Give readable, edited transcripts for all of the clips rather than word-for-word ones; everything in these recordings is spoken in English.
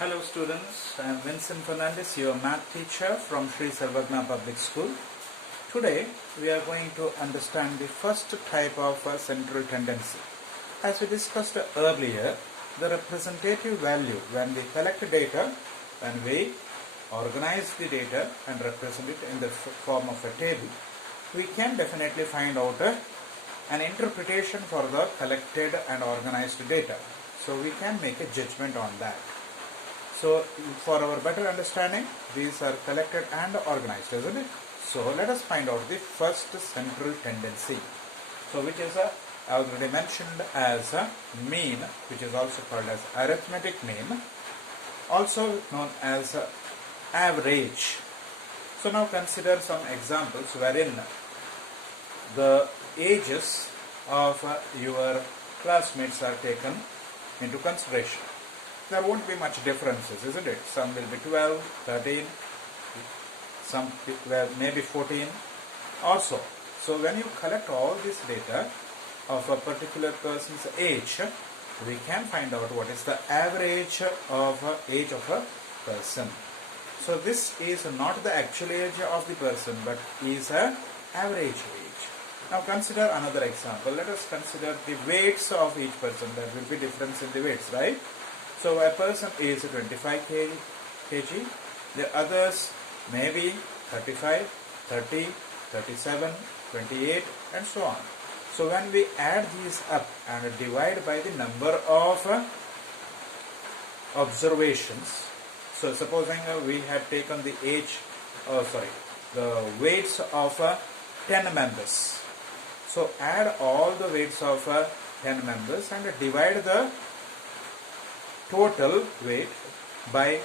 Hello students, I am Vincent Fernandez, your math teacher from Sarvajna Public School. Today we are going to understand the first type of central tendency. As we discussed earlier, the representative value when we collect data, when we organize the data and represent it in the form of a table, we can definitely find out an interpretation for the collected and organized data. So we can make a judgment on that. So for our better understanding, these are collected and organized, isn't it? So let us find out the first central tendency. So which is already mentioned as a mean, which is also called as arithmetic mean, also known as average. So now consider some examples wherein the ages of your classmates are taken into consideration. There won't be much differences, isn't it? Some will be 12, 13, some maybe 14 or so. So when you collect all this data of a particular person's age, we can find out what is the average of age of a person. So this is not the actual age of the person, but is an average age. Now consider another example. Let us consider the weights of each person. There will be difference in the weights, right? So a person is 25 kg, the others may be 35, 30, 37, 28 and so on. So when we add these up and divide by the number of observations, so supposing we had taken the the weights of 10 members. So add all the weights of 10 members and divide the total weight by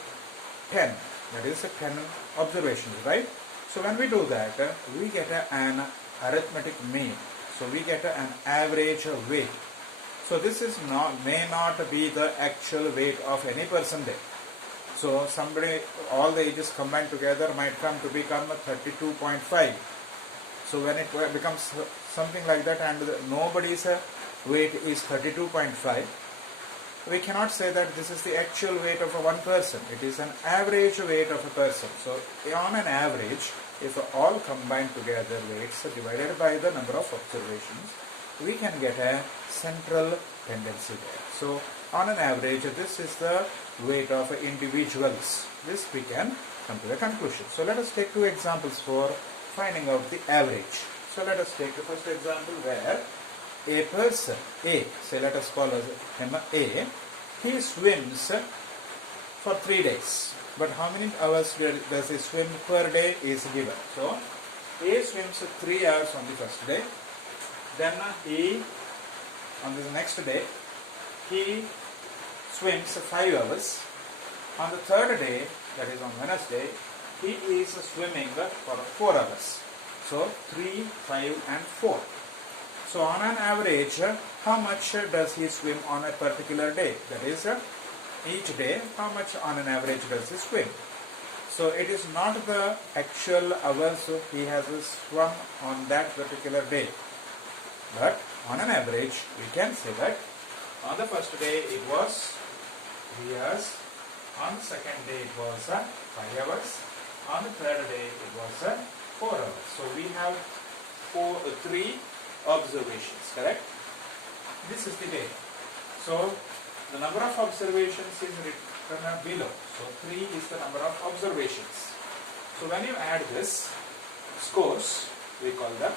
10, that is 10 observations, right? So when we do that, we get an arithmetic mean. So we get an average weight. So this is may not be the actual weight of any person there. So all the ages combined together might come to become 32.5. So when it becomes something like that and nobody's weight is 32.5, we cannot say that this is the actual weight of one person. It is an average weight of a person. So on an average, if all combined together weights divided by the number of observations, we can get a central tendency there. So on an average, this is the weight of individuals. This we can come to the conclusion. So let us take two examples for finding out the average. So let us take the first example where a person A, say let us call him A, he swims for 3 days. But how many hours does he swim per day is given. So A swims 3 hours on the first day. Then on the next day, he swims 5 hours. On the third day, that is on Wednesday, he is swimming for 4 hours. So 3, 5 and 4. So on an average, how much does he swim on a particular day? That is, each day, how much on an average does he swim? So it is not the actual hours he has swum on that particular day. But on an average, we can say that on the first day it was 3 hours, on the second day it was 5 hours, on the third day it was 4 hours. So we have 3 observations, correct? This is the data. So the number of observations is written below. So 3 is the number of observations. So when you add this scores, we call them,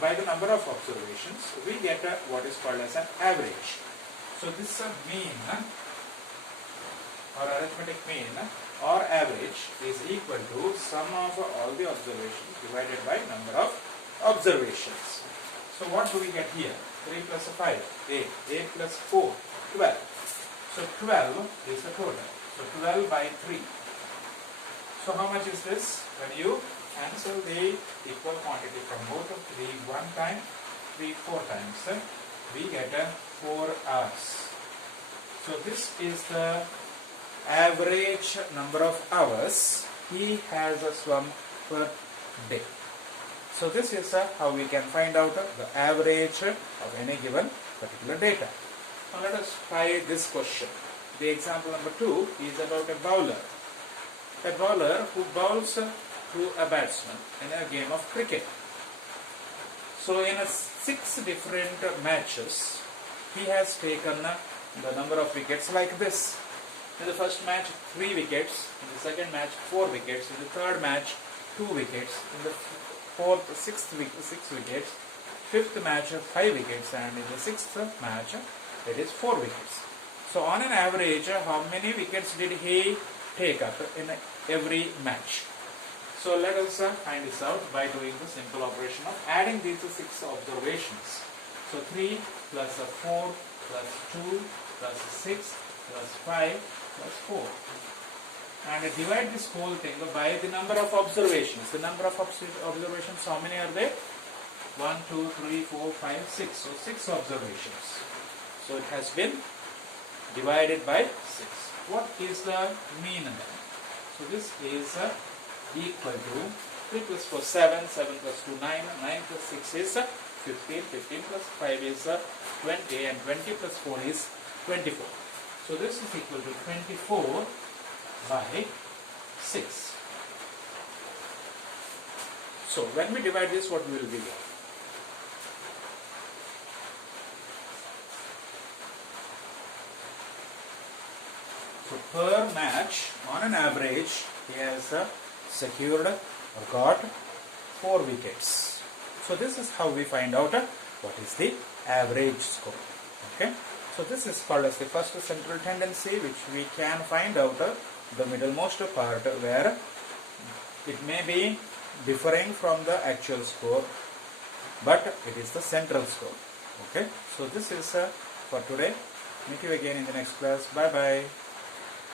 by the number of observations, we get what is called as an average. So this mean or arithmetic mean or average is equal to sum of all the observations divided by number of observations. So what do we get here? 3 plus 5, 8, 8 plus 4, 12. So 12 is the total. So 12 by 3. So how much is this? When you cancel the equal quantity from both of 3 one time, 3 4 times, we get 4 hours. So this is the average number of hours he has swum per day. So this is how we can find out the average of any given particular data. Now let us try this question. the example number 2 is about a bowler. A bowler who bowls to a batsman in a game of cricket. So in 6 different matches, he has taken the number of wickets like this. In the first match, 3 wickets. In the second match, 4 wickets. In the third match, 2 wickets. In the fourth, 6 wickets. Fifth match, 5 wickets. And in the 6th match, it is 4 wickets. So on an average, how many wickets did he take up in every match? So let us find this out by doing the simple operation of adding these 6 observations. So 3 plus 4 plus 2 plus 6 plus 5 plus 4. And divide this whole thing by the number of observations. The number of observations, how many are there? 1, 2, 3, 4, 5, 6. So 6 observations. So it has been divided by 6. What is the mean then? So this is equal to 3 plus 4, 7, 7 plus 2, 9, 9 plus 6 is 15, 15 plus 5 is 20, and 20 plus 4 is 24. So this is equal to 24 by 6. So when we divide this, what will we get? So per match, on an average, he has secured or got 4 wickets. So this is how we find out what is the average score. Okay. So this is called as the first central tendency, which we can find out the middlemost part where it may be differing from the actual score, but it is the central score. Okay. So this is for today. Meet you again in the next class. Bye bye.